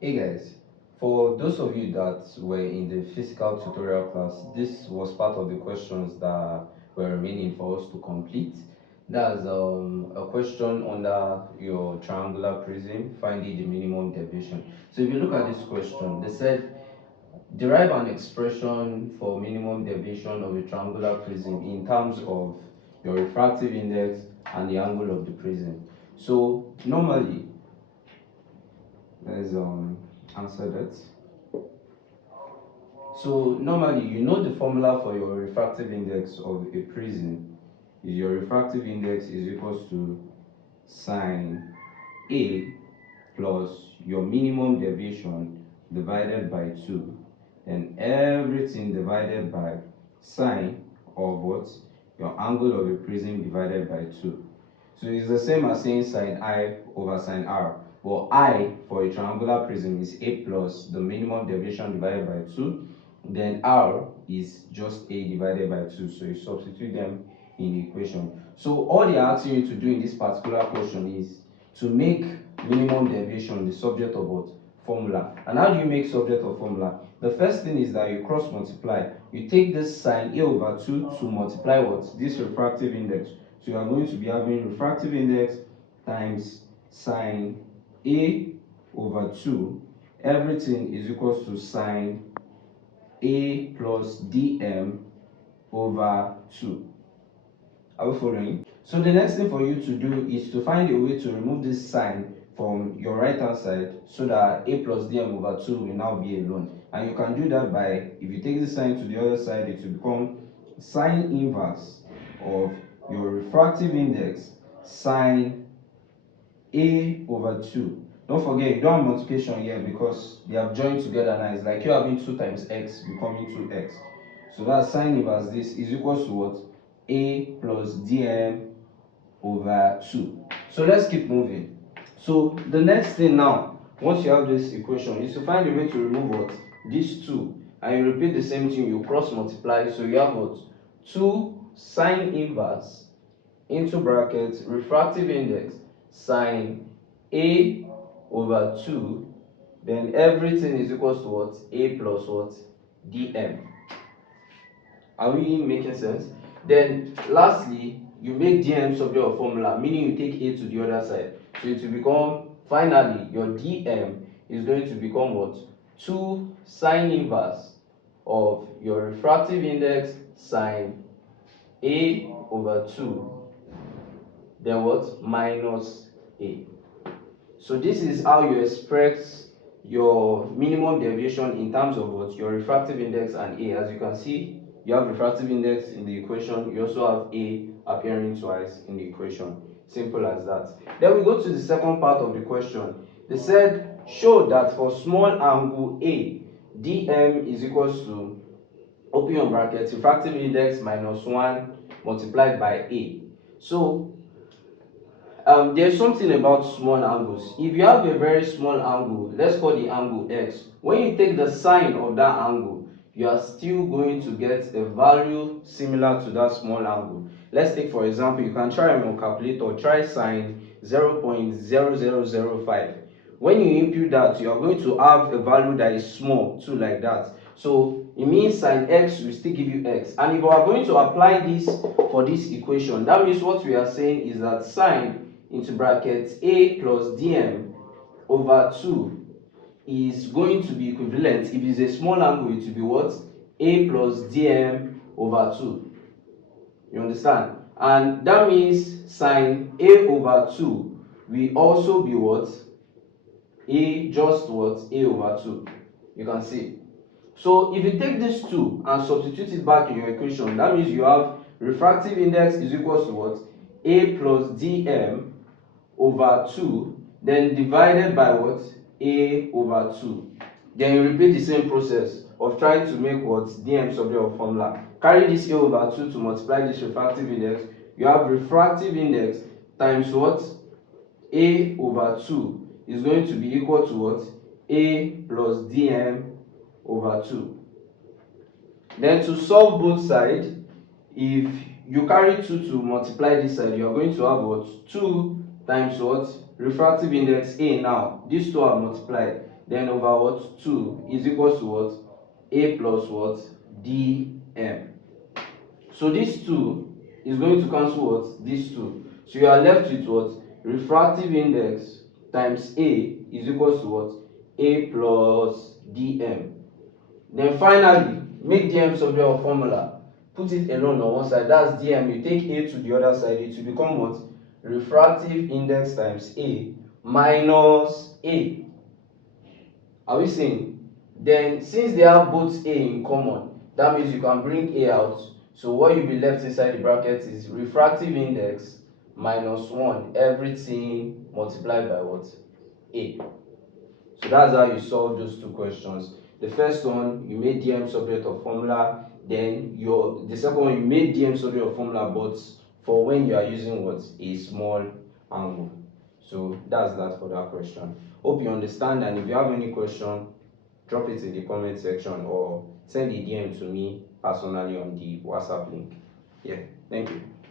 Hey guys, for those of you that were in the physical tutorial class, this was part of the questions that were remaining for us to complete. That's a question under your triangular prism, finding the minimum deviation. So if you look at this question, they said derive an expression for minimum deviation of a triangular prism in terms of your refractive index and the angle of the prism. So normally, let's answer that. So normally, you know the formula for your refractive index of a prism is your refractive index is equals to sine A plus your minimum deviation divided by 2, and everything divided by sine of what? Your angle of a prism divided by 2. So it's the same as saying sine I over sine R. But I for a triangular prism is A plus the minimum deviation divided by 2. Then R is just A divided by 2. So you substitute them in the equation. So all they are asking you to do in this particular question is to make minimum deviation the subject of what? Formula. And how do you make subject of formula? The first thing is that you cross multiply. You take this sine A over 2 to multiply what? This refractive index. So you are going to be having refractive index times sine A over 2. Everything is equals to sine A plus dm over 2. Are we following? So the next thing for you to do is to find a way to remove this sign from your right hand side so that a plus dm over 2 will now be alone. And you can do that by, if you take the sign to the other side, it will become sine inverse of your refractive index sine a over 2. Don't forget, you don't have multiplication here because they have joined together now. It's like you having 2 times x becoming 2x. So that's sine inverse this is equals to what? A plus dm over 2. So let's keep moving. So the next thing now, once you have this equation, is to find a way to remove what? These 2. And you repeat the same thing, you cross multiply. So you have what? 2 sine inverse into brackets refractive index sine A over 2, then everything is equals to what? A plus what? dm. Are we making sense? Then lastly, you make dm subject of formula, meaning you take A to the other side. So it will become, finally, your dm is going to become what? 2 sine inverse of your refractive index sine A over 2, then what? Minus A. So this is how you express your minimum deviation in terms of what? Your refractive index and A. As you can see, you have refractive index in the equation. You also have A appearing twice in the equation. Simple as that. Then we go to the second part of the question. They said, show that for small angle A, dm is equals to, open your brackets, refractive index minus 1 multiplied by A. So there's something about small angles. If you have a very small angle, let's call the angle x, when you take the sine of that angle, you are still going to get a value similar to that small angle. Let's take, for example, you can try on your calculator, try sine 0.0005. When you input that, you are going to have a value that is small too, like that. So it means sine x will still give you x. And if we are going to apply this for this equation, that means what we are saying is that sine into brackets A plus dm over 2 is going to be equivalent. If it's a small angle, it will be what? A plus dm over 2. You understand? And that means sine A over 2 will also be what? A, just what? A over 2. You can see. So if you take these 2 and substitute it back in your equation, that means you have refractive index is equals to what? A plus dm over 2, then divided by what? A over 2. Then you repeat the same process of trying to make what? dm subject of formula. Carry this A over 2 to multiply this refractive index. You have refractive index times what? A over 2 is going to be equal to what? A plus dm over 2. Then to solve both sides, if you carry 2 to multiply this side, you are going to have what? 2 times what? Refractive index A now. These two are multiplied. then over what? 2 is equals to what? A plus what? dm. So this 2 is going to cancel what? This 2. So you are left with what? Refractive index times A is equals to what? A plus dm. Then finally, make dm subject of formula. Put it alone on one side. That's dm. You take A to the other side. It will become what? Refractive index times A minus A. Are we seeing? Then since they have both A in common, that means you can bring A out. So what you'll be left inside the bracket is refractive index minus 1, everything multiplied by what? A. So that's how you solve those two questions. The first one, you made dm subject of formula. Then the second one, you made dm subject of formula, but for when you are using what? A small angle. So that's that for that question. Hope you understand, and if you have any question, drop it in the comment section or send a DM to me personally on the WhatsApp link. Yeah, thank you.